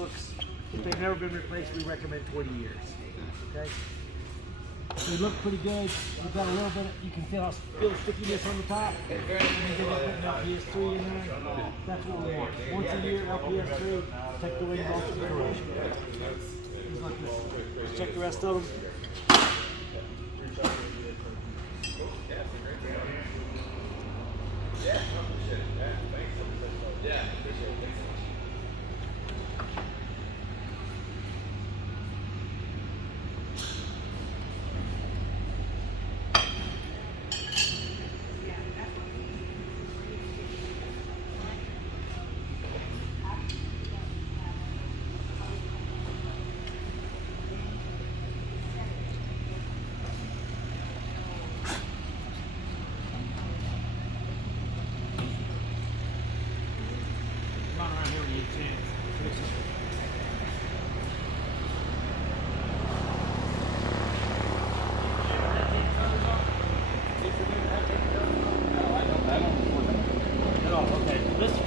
books. If they've never been replaced, we recommend 20 years. Okay. They look pretty good. We've got a little bit. You can feel stickiness on the top. And then put an LPS3 in there. That's what we want. Once a year, LPS3. Take the wing bolts to corrosion. Just like this. Let's check the rest of them.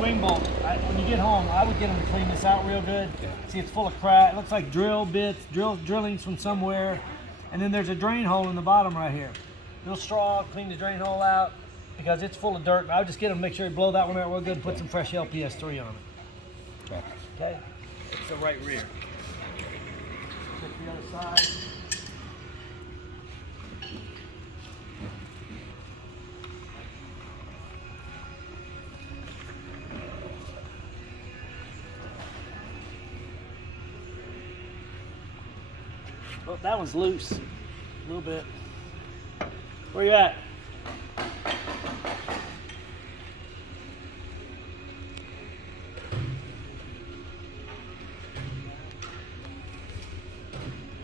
Wing bolt, when you get home, I would get them to clean this out real good. See, it's full of crap. It looks like drill bits, drillings from somewhere. And then there's a drain hole in the bottom right here. Little straw, clean the drain hole out because it's full of dirt. I would just get them to make sure you blow that one out real good and put some fresh LPS3 on it. Okay? It's the right rear. Check the other side. Oh, that one's loose, a little bit. Where you at?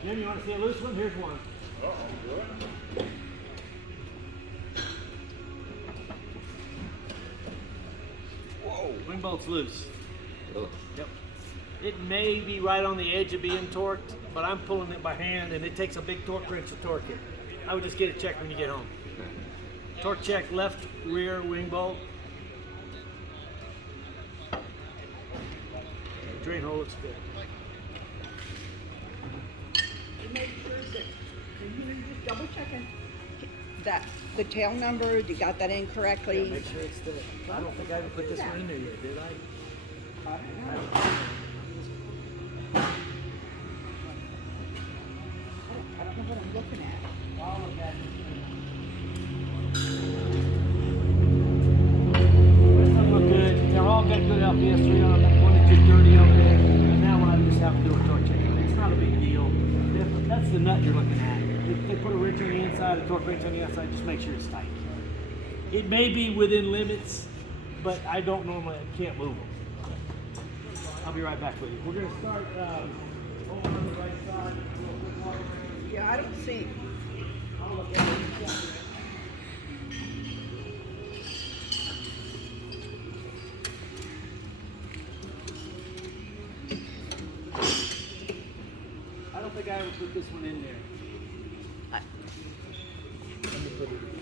Jim, you want to see a loose one? Here's one. Oh, good. Whoa, wing bolt's loose. Oh. Yep. It may be right on the edge of being torqued, but I'm pulling it by hand and it takes a big torque wrench to torque it. I would just get it checked when you get home. Torque check left rear wing bolt. Drain hole looks good. You make sure that you're just double checking that the tail number, you got that in correctly. Yeah, make sure it's the, I don't think I even put this one in there yet, did I? I don't know. I don't know what I'm looking at. All of that. Look good. They're all got good LPS3 on them. One is just dirty over there. And that one I just have to do a torque check. It's not a big deal. That's the nut you're looking at. They put a wrench on the inside, a torque wrench on the outside. Just make sure it's tight. It may be within limits, but I don't normally, can't move them. I'll be right back with you. We're going to start over on the right side. Yeah, I don't see. I'll look at it. I don't think I ever put this one in there. Let me put it in.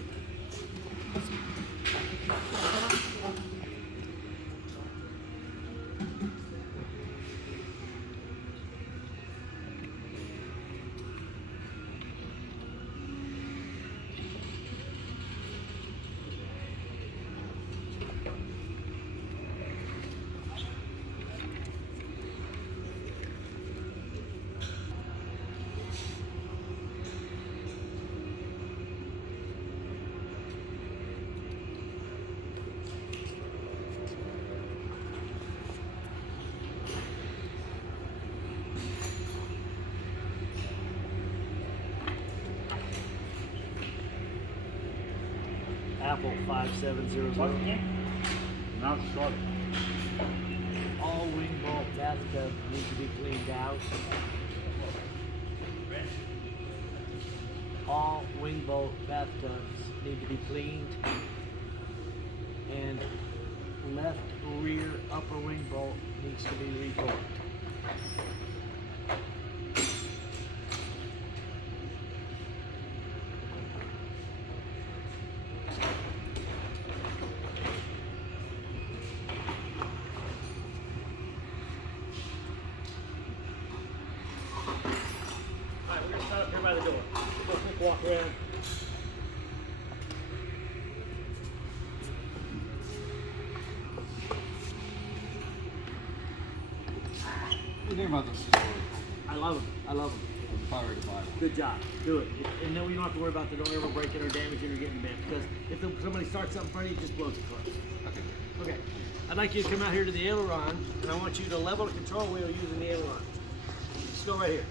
Apple 5700. Now start. All wing bolt bathtub needs to be cleaned out. All wing bolt bathtubs need to be cleaned. And left rear upper wing bolt needs to be retorqued. walk around. What do you think about this story? I love them. I love them. Power divider. Good job. Do it. And then we don't have to worry about the don't ever breaking or damaging or getting bent, because if somebody starts something in front of you, it just blows it close. Okay. Okay. I'd like you to come out here to the aileron, and I want you to level the control wheel using the aileron. Just go right here.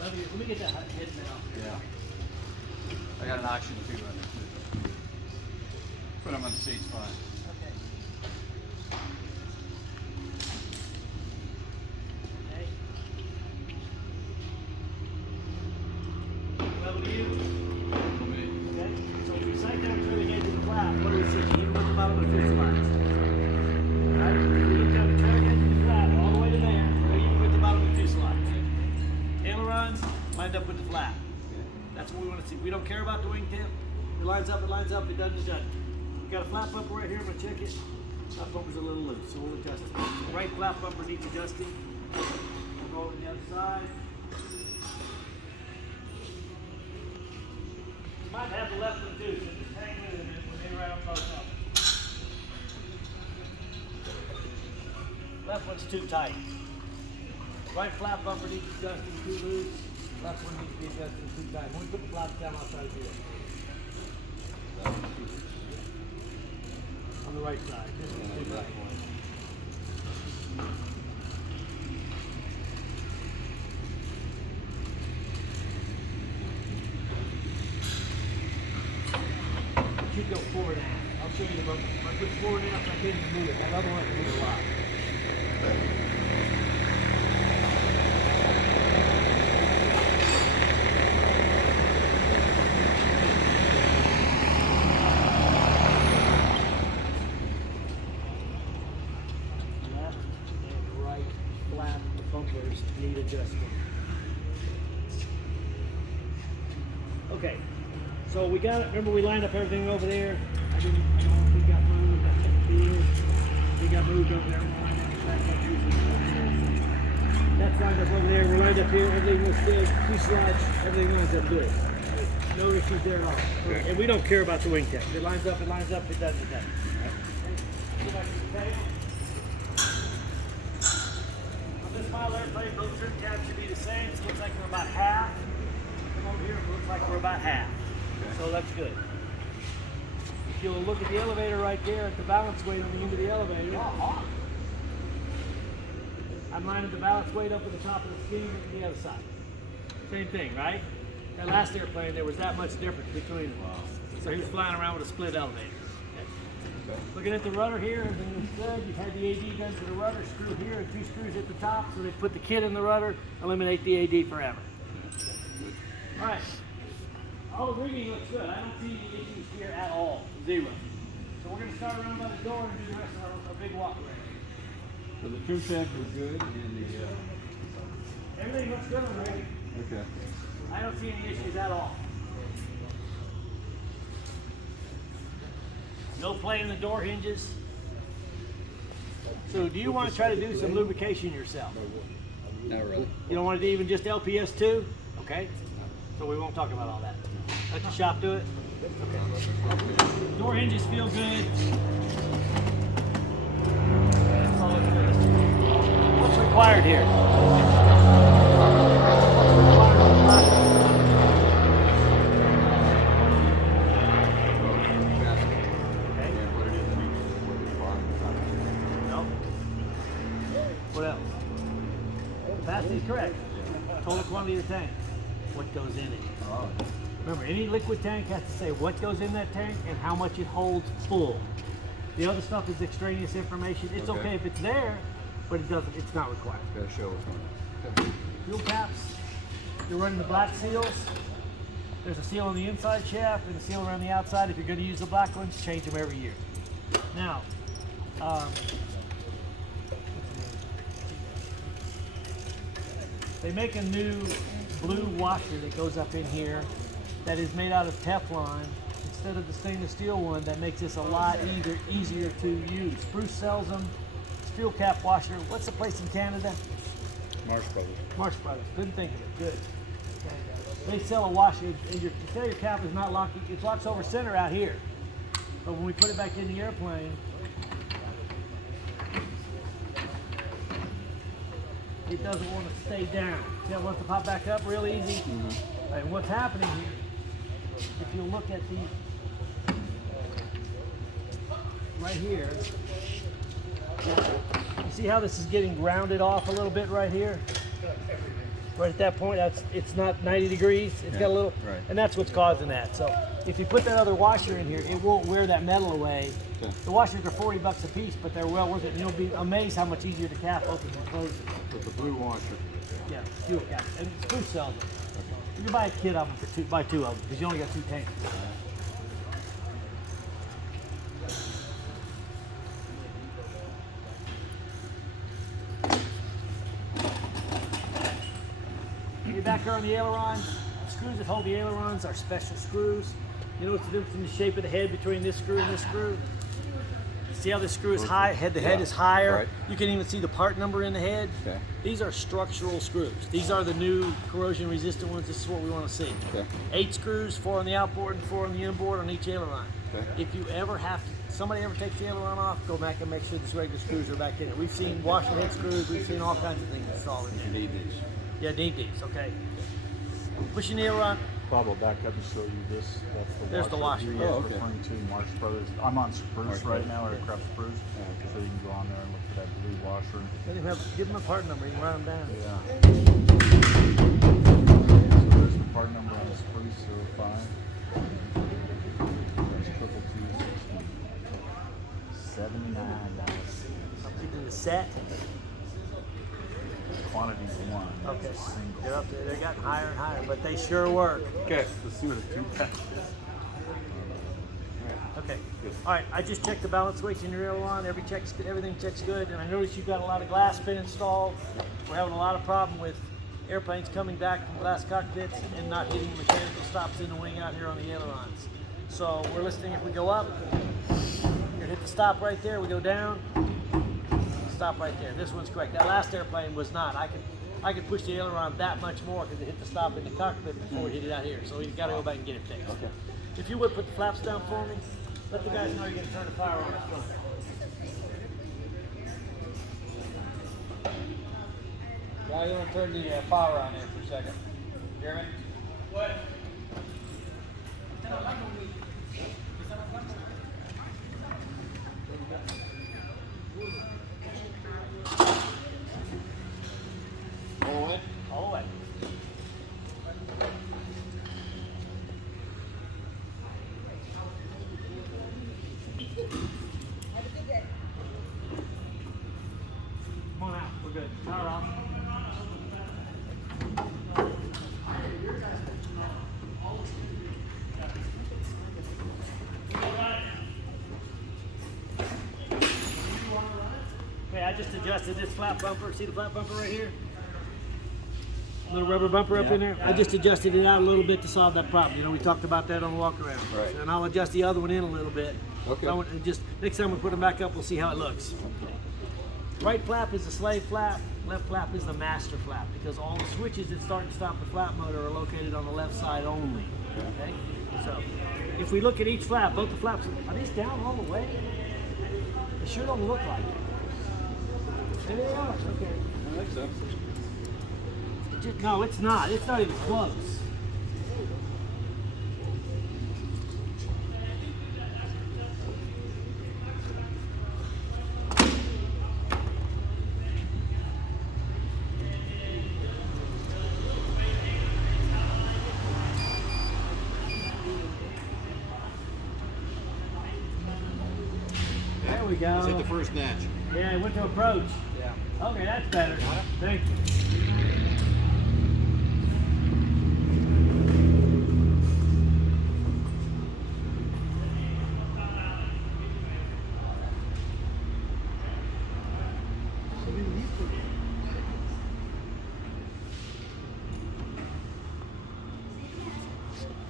Let me get that head now. Yeah. I got an option too on there too. Put them on the seats fine. Okay. Okay. Level you. Okay. So if you sight down through the edge of the flap, what do we see? Even with the bottom of the fuselage. Alright? If you look down the trailing edge of the flap all the way to there, or even with the bottom of the fuselage. Ailerons lined up with the flap. That's what we want to see. We don't care about the wingtip. It lines up, it lines up, it doesn't, it doesn't. We got a flap bumper right here, I'm going to check it. Flap bumper's a little loose, so we'll adjust it. The right flap bumper needs adjusting. We'll go over to the other side. You might have the left one too, so just hang with it a minute when they right on both up. Left one's too tight. Right flap bumper needs adjusting, too loose. Left one needs to be adjusted too tight. When we put the flaps down, I'll try to do it. On the right side. This one's too tight. You should go 4.5. I'll show you the bumper. If I put 4.5, I can't even move it. That other one I can move a lot. Need adjusting. Okay, so we got it. Remember, we lined up everything over there. I don't know if we got moved. I checked the field. We got moved over there. That's lined up over there. We're lined up here. Everything looks good. Fuselage, everything lines up good. No issues there at all. Okay. And we don't care about the wingtip. It lines up, it lines up, it doesn't, it doesn't. Go back to the tail. This model airplane, both trim tabs should be the same. It looks like we're about half. Come over here, it looks like we're about half. So that's good. If you'll look at the elevator right there, at the balance weight on the end of the elevator, I'm lining the balance weight up at the top of the scheme and the other side. Same thing, right? That last airplane, there was that much difference between them. So he was flying around with a split elevator. Looking at the rudder here, everything looks good. You've had the AD done to the rudder, screw here and 2 screws at the top, so they put the kit in the rudder, eliminate the AD forever. Alright, all the rigging looks good. I don't see any issues here at all, 0. So we're going to start around by the door and do the rest of our big walk around. So the trim tab was good and the Everything looks good on the rigging. okay. I don't see any issues at all. No play in the door hinges. So do you want to try to do some lubrication yourself? Not really. You don't want to do even just LPS 2? Okay. So we won't talk about all that. Let the shop do it. Okay. Door hinges feel good. What's required here? What else? Capacity is correct. Total quantity of the tank. What goes in it? Remember, any liquid tank has to say what goes in that tank and how much it holds full. The other stuff is extraneous information. It's okay if it's there, but it doesn't. It's not required. Gotta show us one. Fuel caps. You're running the black seals. There's a seal on the inside shaft and a seal around the outside. If you're going to use the black ones, change them every year. Now, they make a new blue washer that goes up in here that is made out of Teflon instead of the stainless steel one. That makes this a lot easier to use. Bruce sells them. It's fuel cap washer. What's the place in Canada? Marsh Brothers. Marsh Brothers. Couldn't think of it. Good. They sell a washer, and your carrier cap is not locked. It locks over center out here. But when we put it back in the airplane, it doesn't want to stay down. See how it wants to pop back up real easy? And what's happening here, if you look at the, right here, you see how this is getting grounded off a little bit right here? Right at that point, it's not 90 degrees. It's got a little, and that's what's causing that. So if you put that other washer in here, it won't wear that metal away. Okay. The washers are $40 a piece, but they're well worth it. And you'll be amazed how much easier the cap opens and closes. With the blue washer. Yeah, fuel cap. And Spruce sells them. You can buy a kit of them for buy two of them because you only got 2 tanks. Back there on the aileron, screws that hold the ailerons are special screws. You notice the difference in the shape of the head between this screw and this screw? See how this screw is high? The head is higher. Right. You can even see the part number in the head. Okay. These are structural screws. These are the new corrosion resistant ones. This is what we want to see. Okay. 8 screws, 4 on the outboard and 4 on the inboard on each aileron. Okay. If you ever have to, somebody ever takes the aileron off, go back and make sure the regular screws are back in it. We've seen washer head screws. We've seen all kinds of things installed in there. You need these. Yeah, need these, okay. Pushing the aileron. Bob will back up and show you this. That's the washer. There's the washer. Oh, okay. Referring to Marsh Brothers. I'm on Spruce right now, Aircraft Spruce. So you can go on there and look for that blue washer. Give them a part number, you can run them down. Yeah. So there's the part number on the Spruce 05. There's triple 260. $79. I'm keeping the set. Quantity's 1. Okay. They're up there. They're getting higher and higher, but they sure work. Okay. Let's see what a 2-pack is. Okay. All right. I just checked the balance weights in your aileron. Everything checks good, and I noticed you've got a lot of glass spin installed. We're having a lot of problem with airplanes coming back from glass cockpits and not hitting mechanical stops in the wing out here on the ailerons. So we're listening. If we go up, you're gonna hit the stop right there. We go down. Stop right there. This one's correct. That last airplane was not. I could push the aileron that much more because it hit the stop in the cockpit before it hit it out here. So we've got to go back and get it fixed. Okay. If you would put the flaps down for me, let the guys know you're going to turn the fire on up front. Guys, I'm going to turn the power on there for a second. Hear me? What? All the way. Come on out. We're good. Power off. Okay, I just adjusted this flat bumper. See the flat bumper right here? Little rubber bumper up in there. I just adjusted it out a little bit to solve that problem. You know, we talked about that on the walk around. Right. And I'll adjust the other one in a little bit. Okay. So just next time we put them back up, we'll see how it looks. Right flap is the slave flap. Left flap is the master flap because all the switches that start and stop the flap motor are located on the left side only. Okay. So if we look at each flap, both the flaps are these down all the way? They sure don't look like it. There they are. Okay. I think so. No, it's not. It's not even close. There we go. Is that the first notch? Yeah, it went to approach. Yeah. Okay, that's better. Thank you.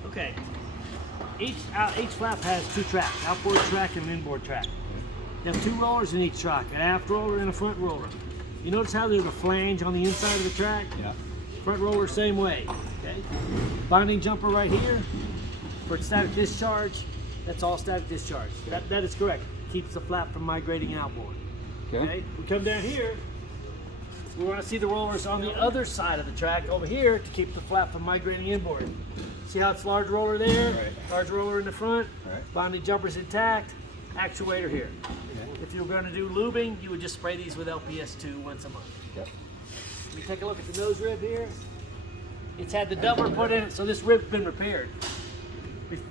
Okay. Each flap has 2 tracks, outboard track and inboard track. There have 2 rollers in each track, an aft roller and a front roller. You notice how there's a flange on the inside of the track? Yeah. Front roller same way. Okay. Binding jumper right here for static discharge. That's all static discharge. That is correct. Keeps the flap from migrating outboard. Okay. We come down here. We want to see the rollers on the other side of the track over here to keep the flap from migrating inboard. See how it's large roller there? Right. Large roller in the front. Right. Binding jumper's intact. Actuator here. Okay. If you were going to do lubing, you would just spray these with LPS2 once a month. Yep. Let me take a look at the nose rib here. It's had the doubler put in it, so this rib's been repaired.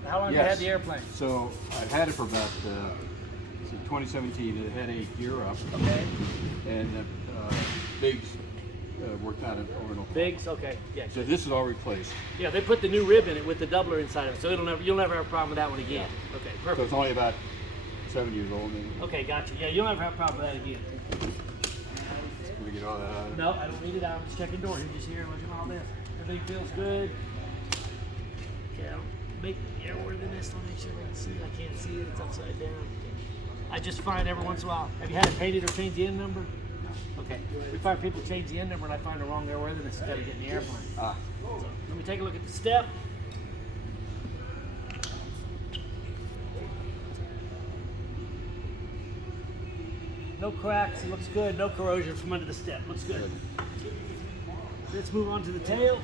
How long have you had the airplane? So I've had it for about 2017. It had a gear up. Okay. And Biggs worked out an orbital. Biggs, okay, yeah. So this is all replaced. Yeah, they put the new rib in it with the doubler inside of it, so you'll never have a problem with that one again. Yeah. Okay, So perfect. it's only about 7 years old. Maybe. Okay, gotcha. Yeah, you'll never have a problem with that again. Can we get all that out of it? No, I don't need it out. I'm just checking door hinges here. Look at all this. Everything feels good. Okay, I'll make airworthiness. I'll make sure I can see it. I can't see it. It's upside down. I just find every once in a while. Have you had it painted or changed the end number? Okay. We find people change the end number and I find the wrong airworthiness instead of getting the airplane. So, let me take a look at the step. No cracks, it looks good. No corrosion from under the step, looks good. Let's move on to the tail.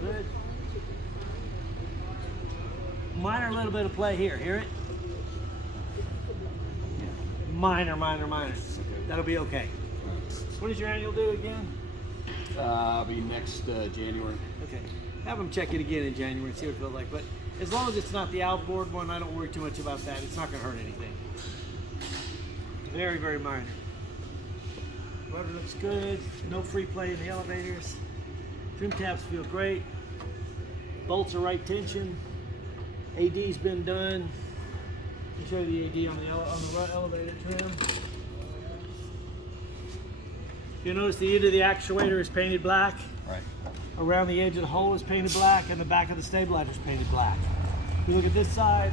Good. Minor little bit of play here, hear it? Minor. That'll be okay. When is your annual due again? Be next January. Okay. Have them check it again in January and see what it feels like. But as long as it's not the outboard one, I don't worry too much about that. It's not going to hurt anything. Very, very minor. Rudder looks good. No free play in the elevators. Trim tabs feel great. Bolts are right tension. AD's been done. Let me show you the AD on the right elevator trim. You'll notice the end of the actuator is painted black. Right. Around the edge of the hole is painted black, and the back of the stabilizer is painted black. If you look at this side,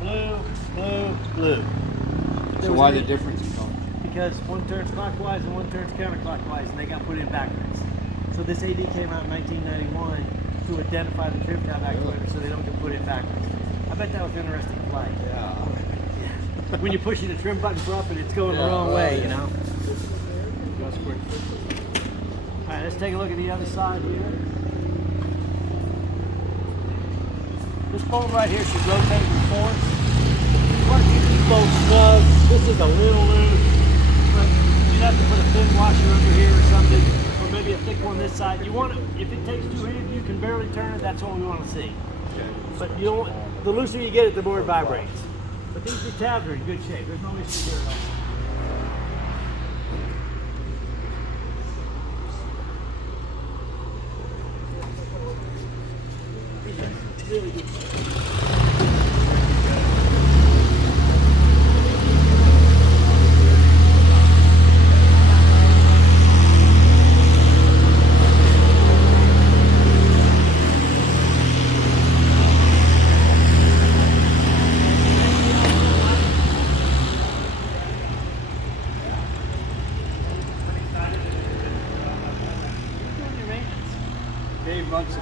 blue, blue, blue. So why the difference in color? Because one turns clockwise and one turns counterclockwise, and they got put in backwards. So this AD came out in 1991 to identify the trim tab actuator so they don't get put in backwards. I bet that was interesting flight. Yeah. When you're pushing the trim button for up and it's going the wrong way, you know? That's quick. All right, let's take a look at the other side here. This bolt right here should rotate with force. You want to keep these bolts snug. This is a little loose, but you'd have to put a thin washer under here or something, or maybe a thick one this side. You want to, if it takes two hands, you can barely turn it. That's what we want to see. But you don't. The looser you get it, the more it vibrates. But these two tabs are in good shape. There's no issue here at all. Really good. Dave Muncie.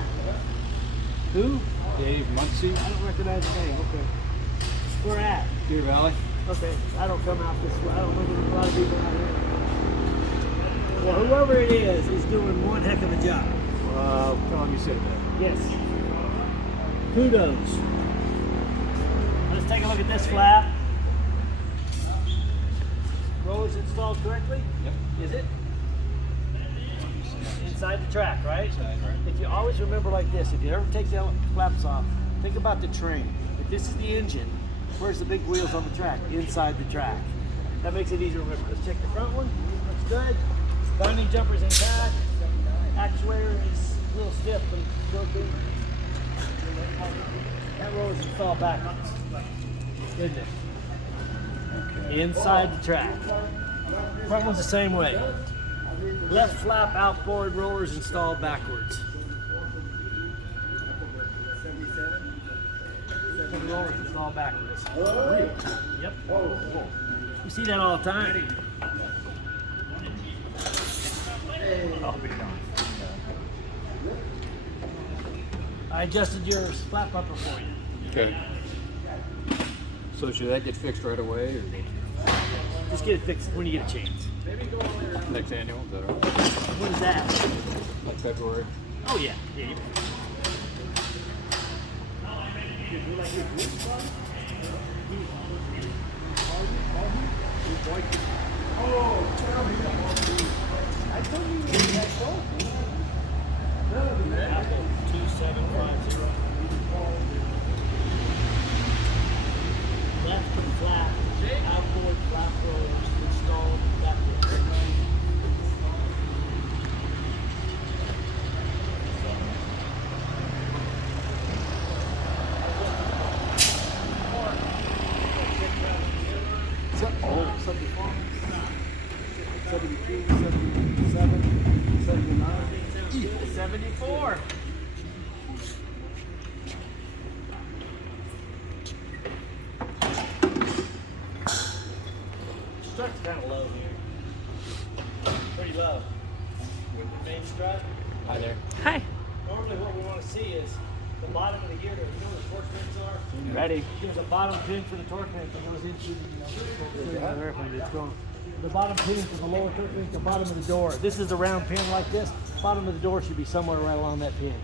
Who? Dave Muncie. I don't recognize the name. Okay. Where at? Deer Valley. Okay. I don't come out this way. I don't know there's a lot of people out here. Well, whoever it is doing one heck of a job. Tell him you said that. Yes. Kudos. Let's take a look at this flap. Rollers installed correctly? Yep. Is it? Inside the track, right? Inside, right. If you always remember like this, if you ever take the flaps off, think about the train. If this is the engine, where's the big wheels on the track? Inside the track. That makes it easier to remember. Let's check the front one. Looks good. Binding jumper's intact. Actuator is a little stiff, but it's still good. That roll is installed backwards. Isn't it? Okay. Inside the track. Front one's the same way. Left flap outboard rollers installed backwards. for the rollers installed backwards. Yep. You see that all the time. I'll be done. I adjusted your flat bumper for you. Okay. So should that get fixed right away or Just get it fixed when you get a chance. next annual? Is that all right? What is that? Like February? Oh yeah. Yeah. Baffle 2750. Left and flat, outboard flap rollers installed backwards. Oh, 74, 72, 77, 79, 74. Strut's kind of low here. Pretty low. With the main strut. Hi there. Hi. Normally what we want to see is the bottom of the gear. You know where the torque pins are? Ready? There's a bottom pin for the torque pin that goes into the airplane. It's going. The bottom pin for the lower torque pin is the bottom of the door. This is a round pin like this. Bottom of the door should be somewhere right along that pin.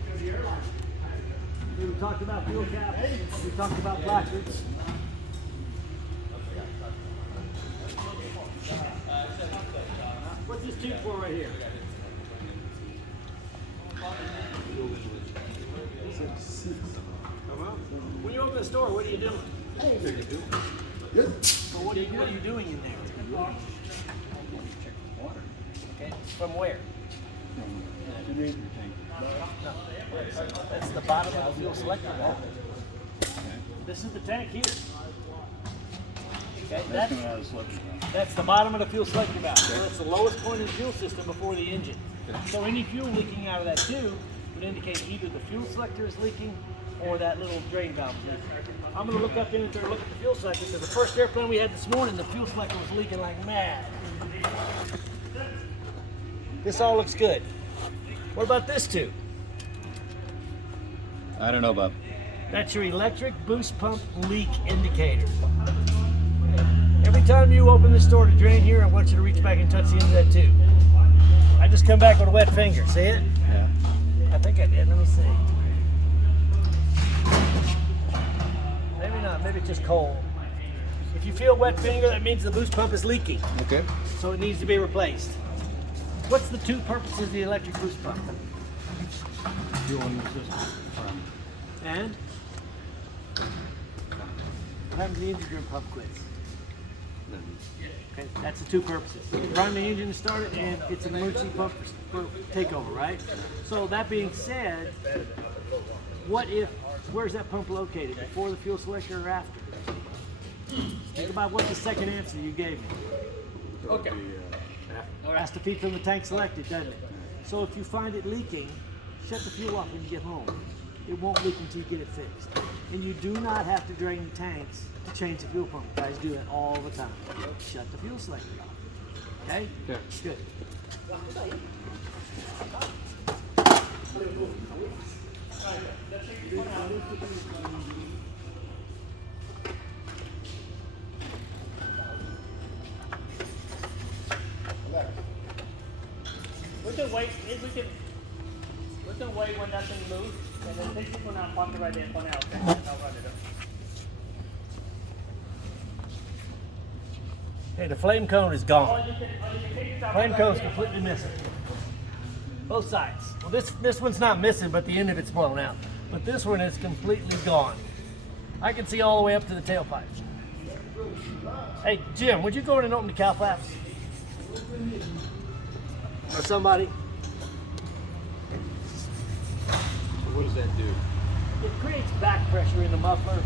We talked about fuel caps. We talked about placards. What's this tube for right here? When you open the store, what are you doing? Well, what are you doing in there? Okay, from where? No, that's the bottom of the fuel selector valve. This is the tank here. Okay, that's the bottom of the fuel selector valve. So that's the lowest point in the fuel system before the engine. So any fuel leaking out of that tube would indicate either the fuel selector is leaking or that little drain valve is leaking. I'm going to look up in there and look at the fuel selector because the first airplane we had this morning, the fuel selector was leaking like mad. This all looks good. What about this tube? I don't know, Bob. That's your electric boost pump leak indicator. Every time you open this door to drain here, I want you to reach back and touch the end of that tube. I just come back with a wet finger. See it? Yeah. I think I did. Let me see. Maybe not. Maybe it's just cold. If you feel wet finger, that means the boost pump is leaking. Okay. So it needs to be replaced. What's the two purposes of the electric boost pump? Fueling the system. And? What happens if the engine room pump quits? Okay, that's the two purposes. Run the engine to start it, and it's an emergency pump for takeover, right? So that being said, where's that pump located? Before the fuel selector or after? Think about what the second answer you gave me. Okay. Or has to feed from the tank selected, doesn't it? So if you find it leaking, shut the fuel off when you get home. It won't leak until you get it fixed. And you do not have to drain the tanks to change the fuel pump. Guys do that all the time. Shut the fuel selector off. Okay? Yeah. Good. We can wait when that thing moves, and then take it for now, park it right there for now, okay? I'll run it up. Okay, the flame cone is gone. Or you can take it out Flame right cone's there. completely missing. Both sides. Well, this one's not missing, but the end of it's blown out. But this one is completely gone. I can see all the way up to the tailpipes. Hey, Jim, would you go in and open the cow flaps? Or somebody? What does that do? It creates back pressure in the muffler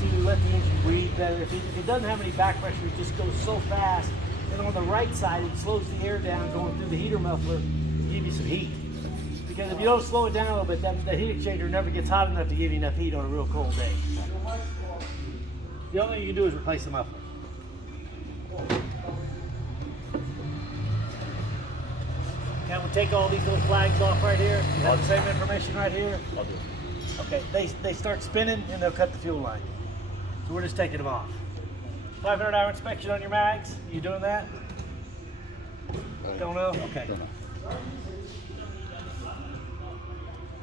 to let the engine breathe better. If it doesn't have any back pressure, it just goes so fast. And on the right side, it slows the air down going through the heater muffler to give you some heat. Because if you don't slow it down a little bit, the heat exchanger never gets hot enough to give you enough heat on a real cold day. The only thing you can do is replace the muffler. Now we'll take all these little flags off right here. You have the same information right here. I'll do it. Okay, they start spinning and they'll cut the fuel line. So we're just taking them off. 500-hour inspection on your mags. You doing that? Don't know? Okay. Don't know.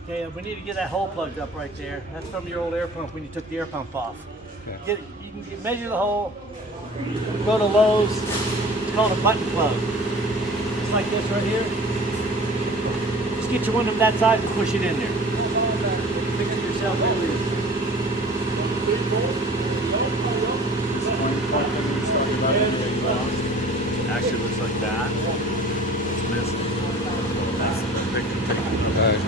Okay, we need to get that hole plugged up right there. That's from your old air pump when you took the air pump off. Okay. You can measure the hole, go to Lowe's, it's called a button plug. Just like this right here. Just get your one of that size and push it in there. Fix it yourself over here. Actually looks like that. It's missing. That's the picture. That's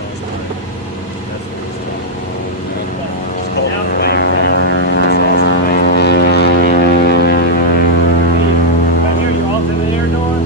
Right here, your alternator door.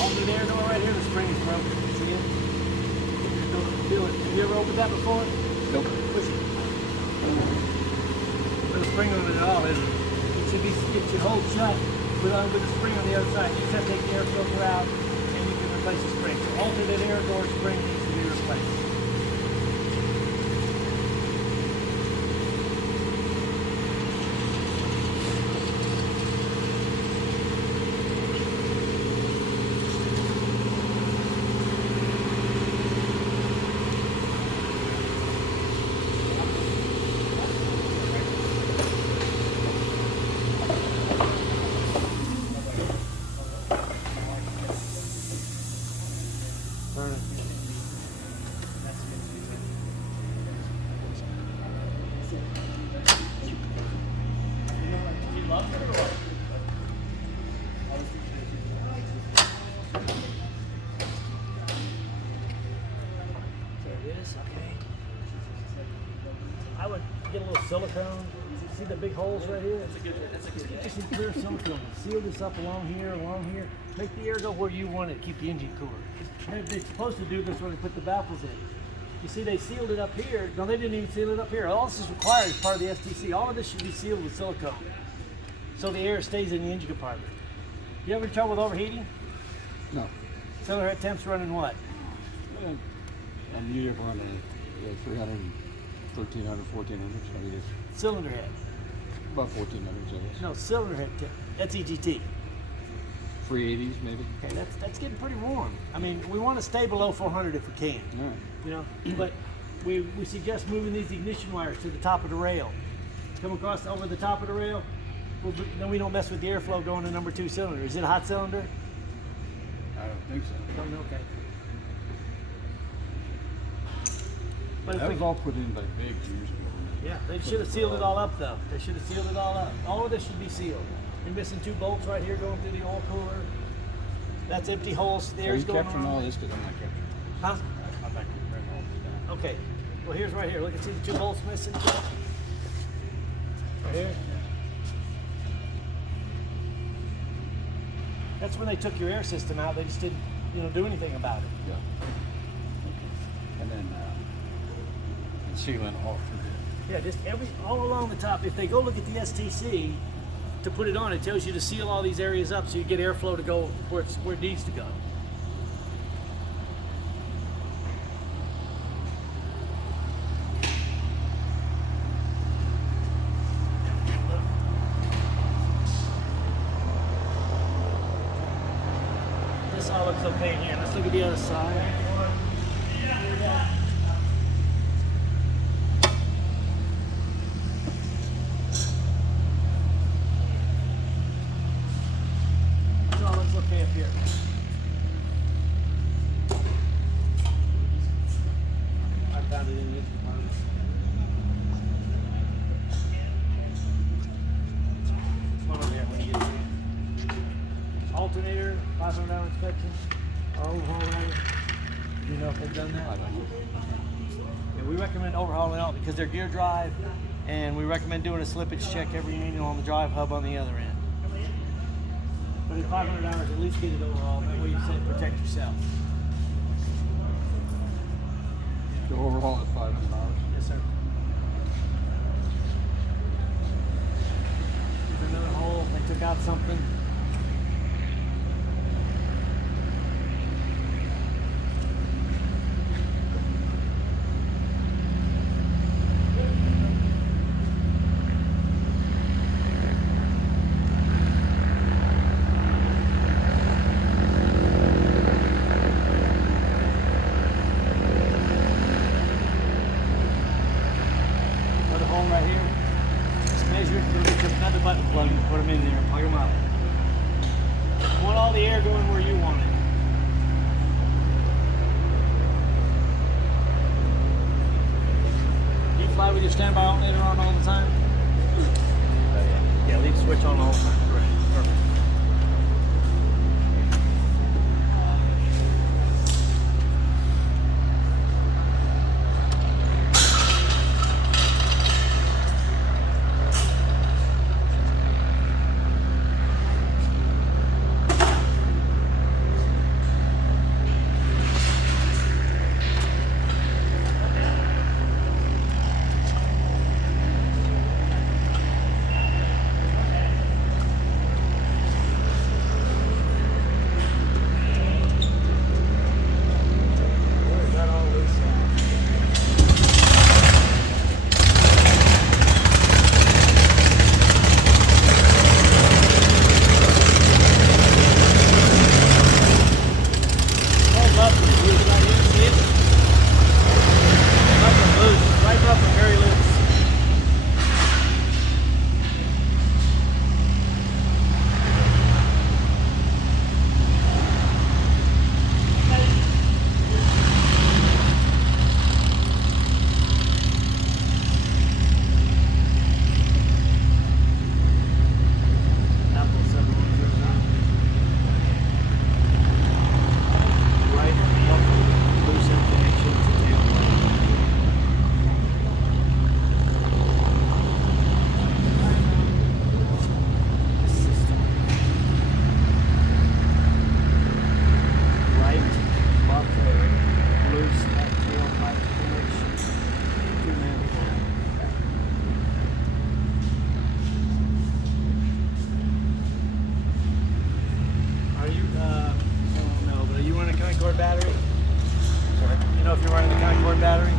Alternator door right here, the spring is broken. See it? Feel it. Have you ever opened that before? Nope. Push it. There's a spring on it at all, isn't it? It should hold shut with a spring on the other side. You just have to take the air filter out and you can replace the spring. So alternate air door spring needs to be replaced. Okay. I would get a little silicone. See the big holes right here? Just some clear silicone. Seal this up along here. Make the air go where you want it. Keep the engine cooler. They're supposed to do this when they put the baffles in. You see, they sealed it up here. No, they didn't even seal it up here. All this is required as part of the STC. All of this should be sealed with silicone, so the air stays in the engine compartment. You ever trouble with overheating? No. Cylinder head temps running what? I'm usually running 300, 1300, 1400. So it is Cylinder head. about 1400. So it's No, cylinder head temp. That's EGT. 380s maybe. Okay, that's getting pretty warm. I mean, we want to stay below 400 if we can. All right. You know, but we suggest moving these ignition wires to the top of the rail. Come across over the top of the rail. Then we don't mess with the airflow going to number 2 cylinder. Is it a hot cylinder? I don't think so. Oh, okay. But if That we, was all put in by Biggs years ago. yeah, they should have sealed it all up though. They should have sealed it all up. All of this should be sealed. You're missing 2 bolts right here going through the oil cooler. That's empty holes. The Are air's you going capturing all around. this? Because I'm not capturing. Huh? I'm not capturing all this. Okay. Well, here's right here. Look and see the 2 bolts missing. Right here. That's when they took your air system out. They just didn't, do anything about it. Yeah. And then sealing all through there. Yeah, just all along the top. If they go look at the STC to put it on, it tells you to seal all these areas up so you get airflow to go where it needs to go. This all looks okay here. Let's look at the other side. This all looks okay up here. I found it in the engine compartment. One over there when you get it. Alternator, 500-hour inspection, our overhaul right. Do you know if they've done that? I don't know. Yeah, we recommend overhauling it because they're gear drive, and we recommend doing a slippage check every annual on the drive hub on the other end. But in 500 hours, at least get it overhauled. That way you say protect yourself. The overhaul is $500. Yes, sir. There's another hole. They took out something. Another hole right here. Just measure it. Go get another button plug and put them in there and plug them up. You want all the air going where you want it. Do you fly with your standby alternator on all the time? Yeah, leave the switch on all the time. Correct. Perfect. battery. You know if you're running the Concord battery?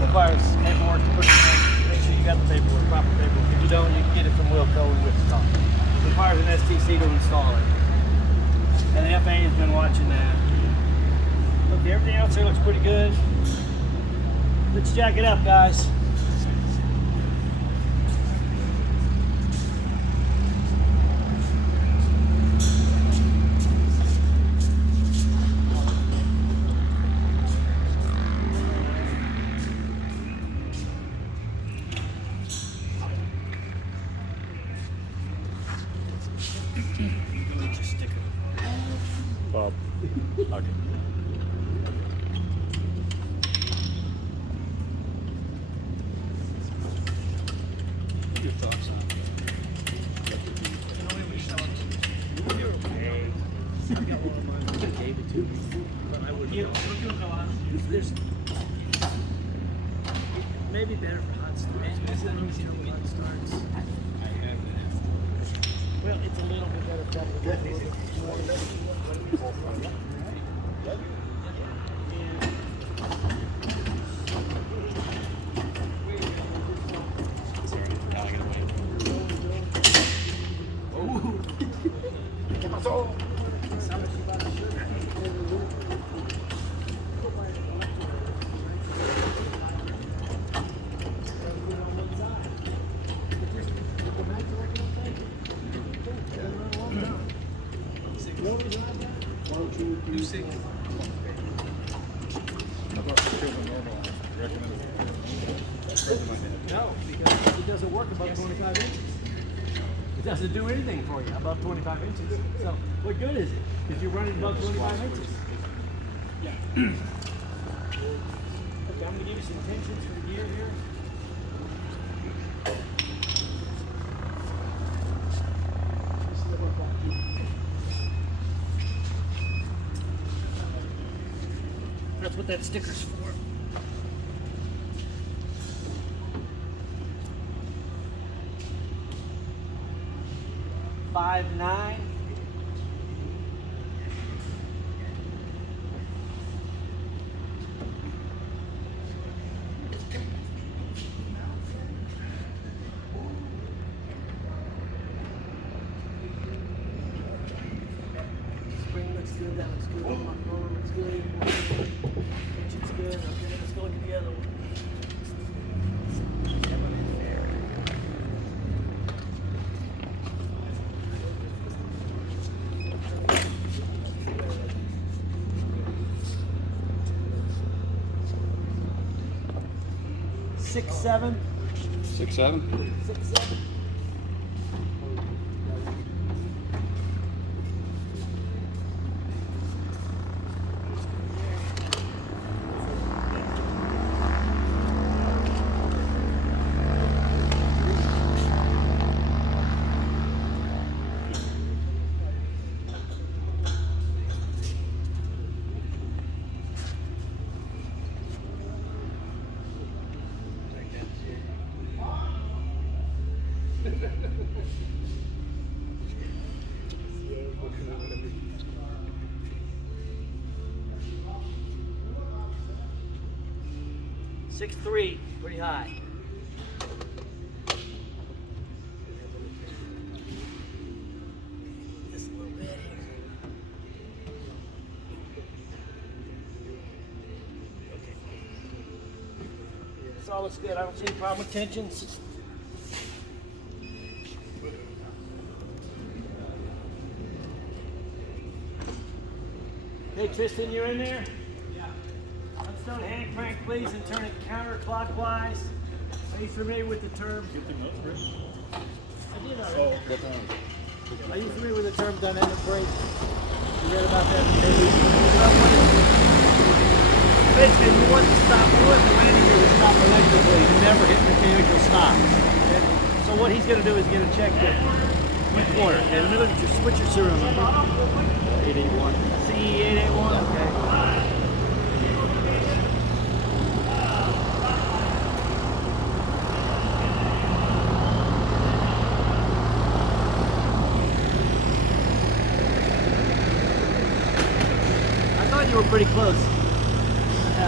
Requires paperwork to put it in. Make sure you got the paperwork, proper paperwork. If you don't, you can get it from Wilco in Wichita. It requires an STC to install it. And the FAA has been watching that. Look, everything else here looks pretty good. Let's jack it up, guys. Bob. Okay. Your thoughts on it? Gave it to me, but I would. You know, there's maybe better for hot starts. Hot starts. Well, it's a little bit better for No, because it doesn't work above 25 inches. It doesn't do anything for you above 25 inches. So what good is it if you're running above 25 inches? Okay, I'm gonna give you some tensions for the gear here. This is what I keep. That's what that sticker's for. 5'9". Spring looks good, that looks good, motor looks good, engine's good. Okay, let's go look at the other one. 6'7". 6'7"? 6'7". Six 3, pretty high. Just a little bit here. Okay. This all looks good. I don't see any problem with tensions. Hey Tristan, you're in there? Unstone hand crank, please, and turn it counterclockwise. Are you familiar with the term? I did already. Are you familiar with the term dynamic brake? You read about that? Basically, you want to stop. You want the landing gear to stop electrically and never hit mechanical stops. Okay? So what he's going to do is get a check the one corner. And in the middle of your switcher serial number. 881. CE881. Okay. You were pretty close.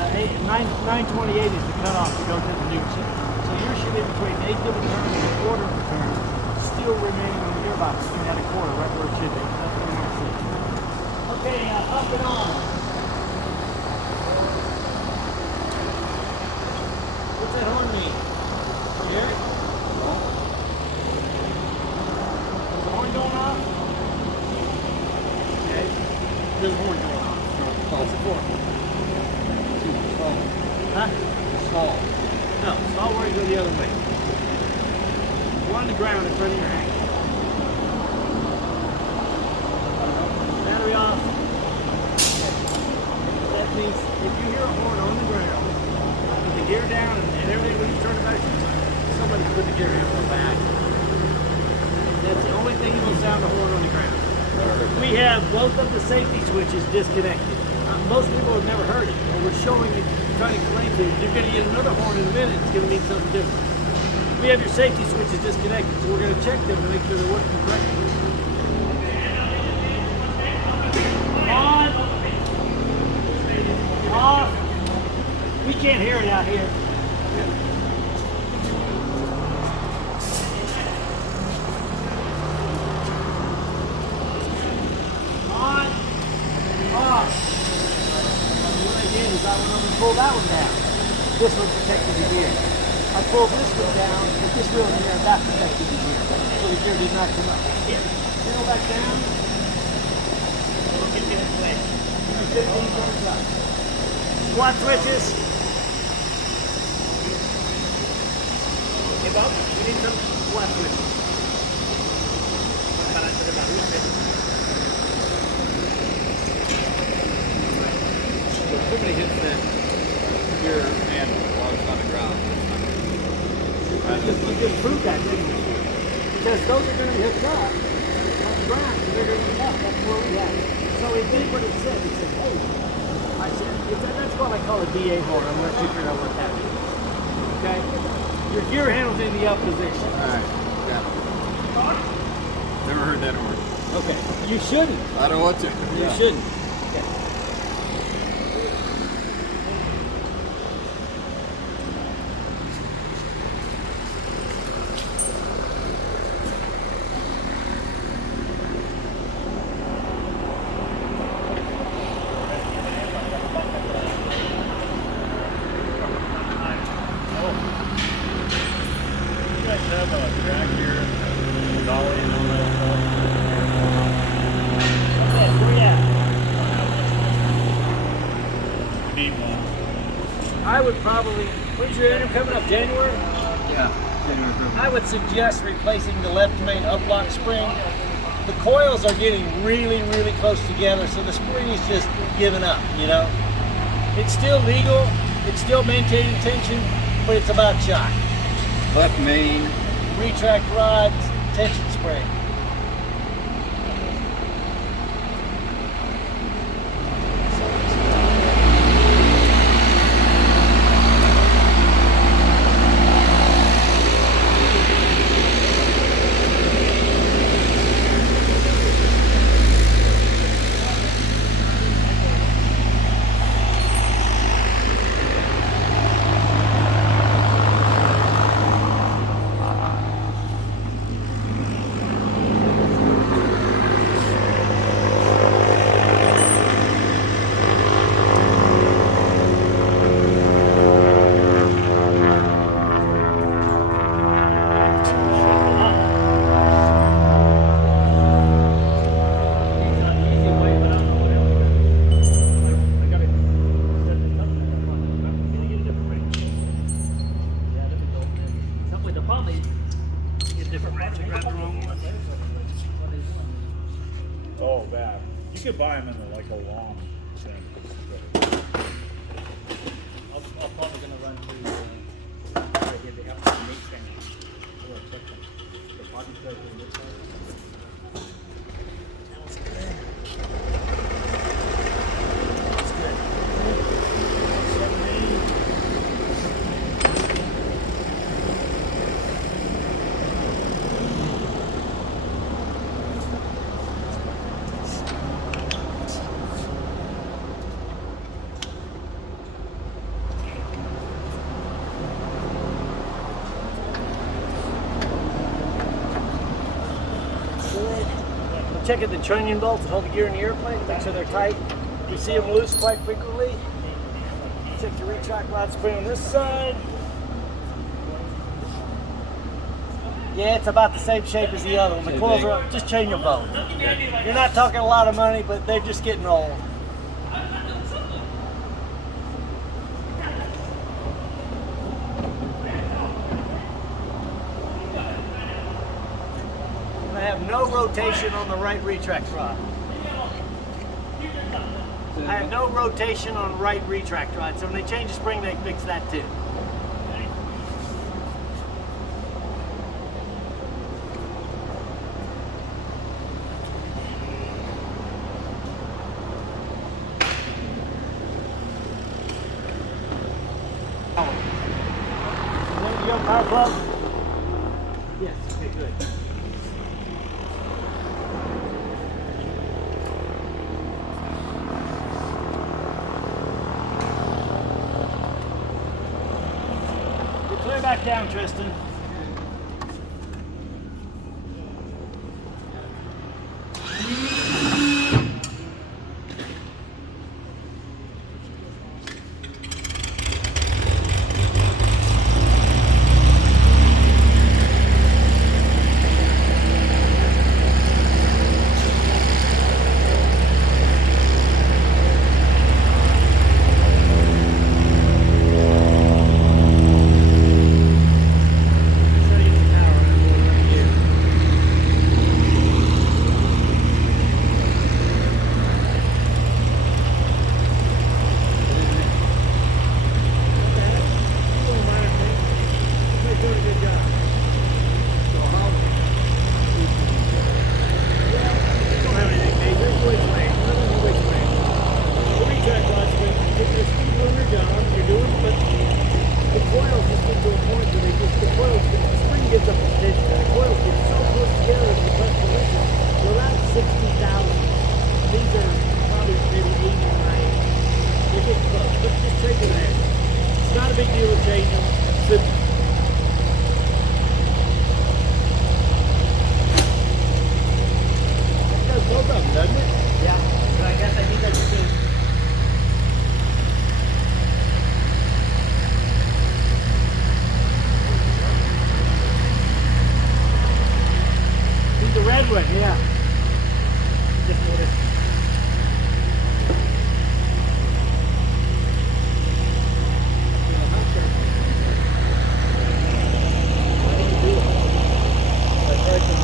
928 is the cutoff to go to the new chip. So you're shooting between 8 of a turn and a quarter of a turn, still remaining on the gearbox between that a quarter, right where it should be. That's what we want to see. Okay, up and on. What's that horn mean? You hear it? Is the horn going off? Okay. There's a horn going off. What's it for? Huh? Stall. No, stall where you go the other way. Go on the ground in front of your hand. Battery off. That means if you hear a horn on the ground, with the gear down and everything when you turn it back, somebody put the gear in the back. That's the only thing that will sound a horn on the ground. We have both of the safety switches disconnected. Most people have never heard it, but we're showing you, trying to explain to you, you're going to get another horn in a minute, it's going to mean something different. We have your safety switches disconnected, so we're going to check them to make sure they're working correctly. On. Off. We can't hear it out here. On. Off. What I did is I went over and pulled that one down. This one protected the gear. I pulled this one down, put this wheel in there, and that protected the gear. So the gear did not come up. Nail back down. Get this way. 15 turns up. Squat switches. Hey Bob, we need some squat switches. those are going to be hooked up on the ground. They're going to be up. That's where we have it. So it did what it said. It said, hey, I said, that's what I call a DA horn. I'm going to figure out what that is. Okay? Your gear handle's in the up position. Alright, yeah. Never heard that horn. Okay. You shouldn't. I don't want to. You shouldn't. Okay. You guys have a track here, dolly and all that stuff? Need one. I would probably, when's your interview coming up? January? Yeah. January I would suggest replacing the left main uplock spring. The coils are getting really, really close together, so the spring is just giving up, you know? It's still legal, it's still maintaining tension, but it's about shot. Left main. Retract rods, tension spring. Oh, that. You could buy them in like a long thing. I'm probably gonna run through right here. They have to make things. Or check them. The body plate on this side. Checking the trunnion bolts that hold the gear in the airplane to make sure they're tight. You see them loose quite frequently. Check the retract rod spring on this side. Yeah, it's about the same shape as the other one. The coils are up. Just change them both. You're not talking a lot of money, but they're just getting old. I have no rotation on the right retract rod. I have no rotation on right retract rod, so when they change the spring, they fix that too. You have a power plug? Yes, okay, good. Clear back down, Tristan. 60,000. These are probably maybe 80 or 90. We'll get close, but just take it there. It's not a big deal to change them. Simple. That does both of them, doesn't it? Yeah, but I guess I need that too. The red one, yeah. Just noticed. Why did you do it? Like right now.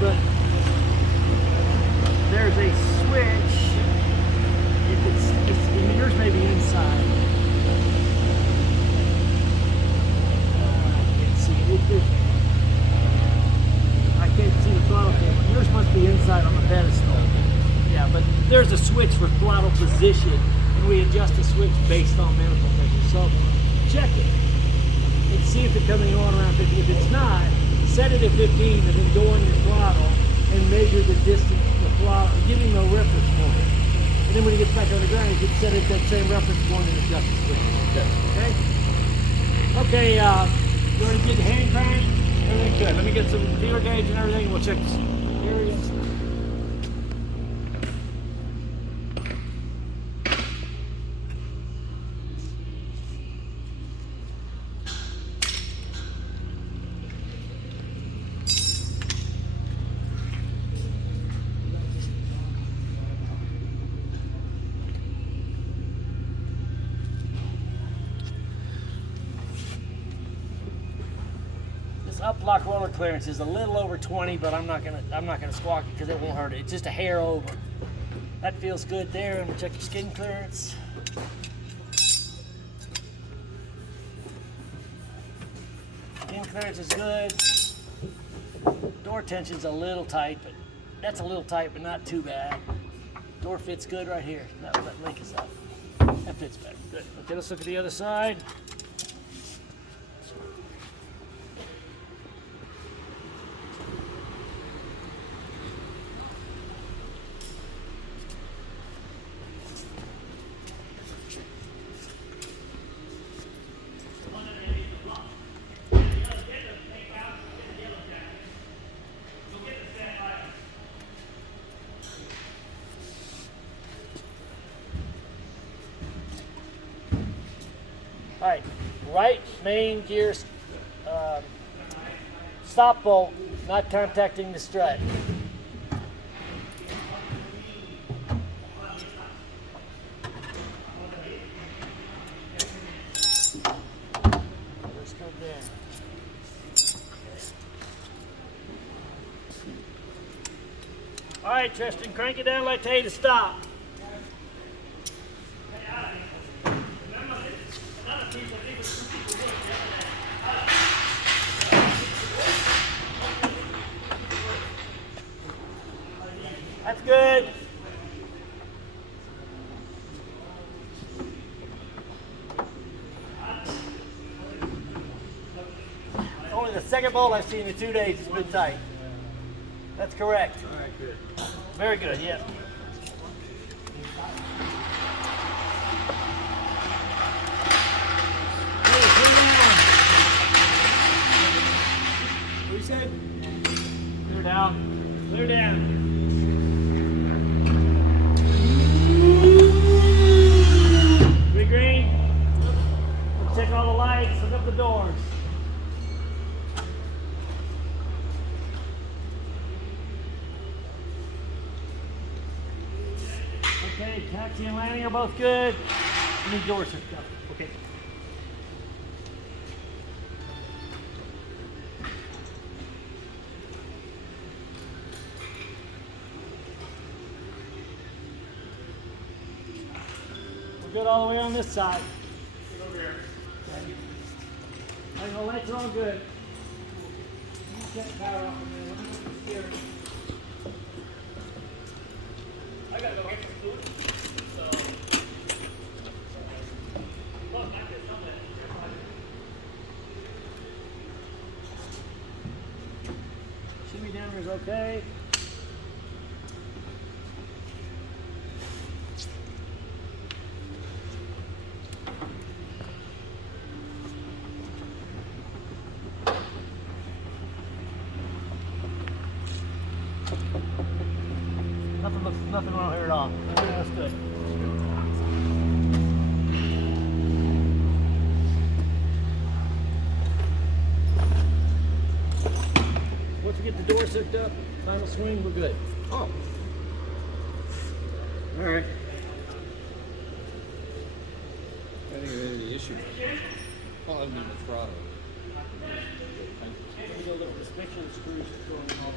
But there's a switch. If yours may be inside. I can't see it. I can't see the throttle cable. Yours must be inside on the pedestal. Yeah, but there's a switch for throttle position, and we adjust the switch based on manifold pressure. So check it and see if it's coming on around 50. If it's not, set it at 15 and then go on your throttle and measure the distance to the throttle, give him a reference point. And then when he gets back on the ground, you can set it at that same reference point and adjust the switch. Okay? Okay, you want to get the hand crank? Everything's good. Let me get some feeler gauge and everything. We'll check this area. Uplock roller clearance is a little over 20, but I'm not gonna squawk it because it won't hurt it. It's just a hair over. That feels good there. I'm gonna check your skin clearance. Skin clearance is good. Door tension's a little tight, but that's a little tight, but not too bad. Door fits good right here. That link is up. That fits better. Good. Okay, let's look at the other side. All right, right main gear stop bolt not contacting the strut. Let's go there. All right, Tristan, crank it down like Tay to stop. That's good. Only the second bolt I've seen in 2 days has been tight. That's correct. All right, good. Very good, yeah. Hey, clear down. What you said? Clear down. Clear down. We green? We'll check all the lights, look up the doors. Okay, taxi and landing are both good. I need doors hooked up. Okay. We're good all the way on this side. Get over here. Okay. All right, the lights are all good. You check the power off a minute. Let me look at the steering. I gotta go get some food. So, look, I can tell that. Shimmy down here is okay. Nothing wrong here at all. Everything looks good. Once we get the doors hooked up, final swing, we're good. Oh. All right. I think there's any issue. Well, I mean the throttle. We got a little suspension screws going on.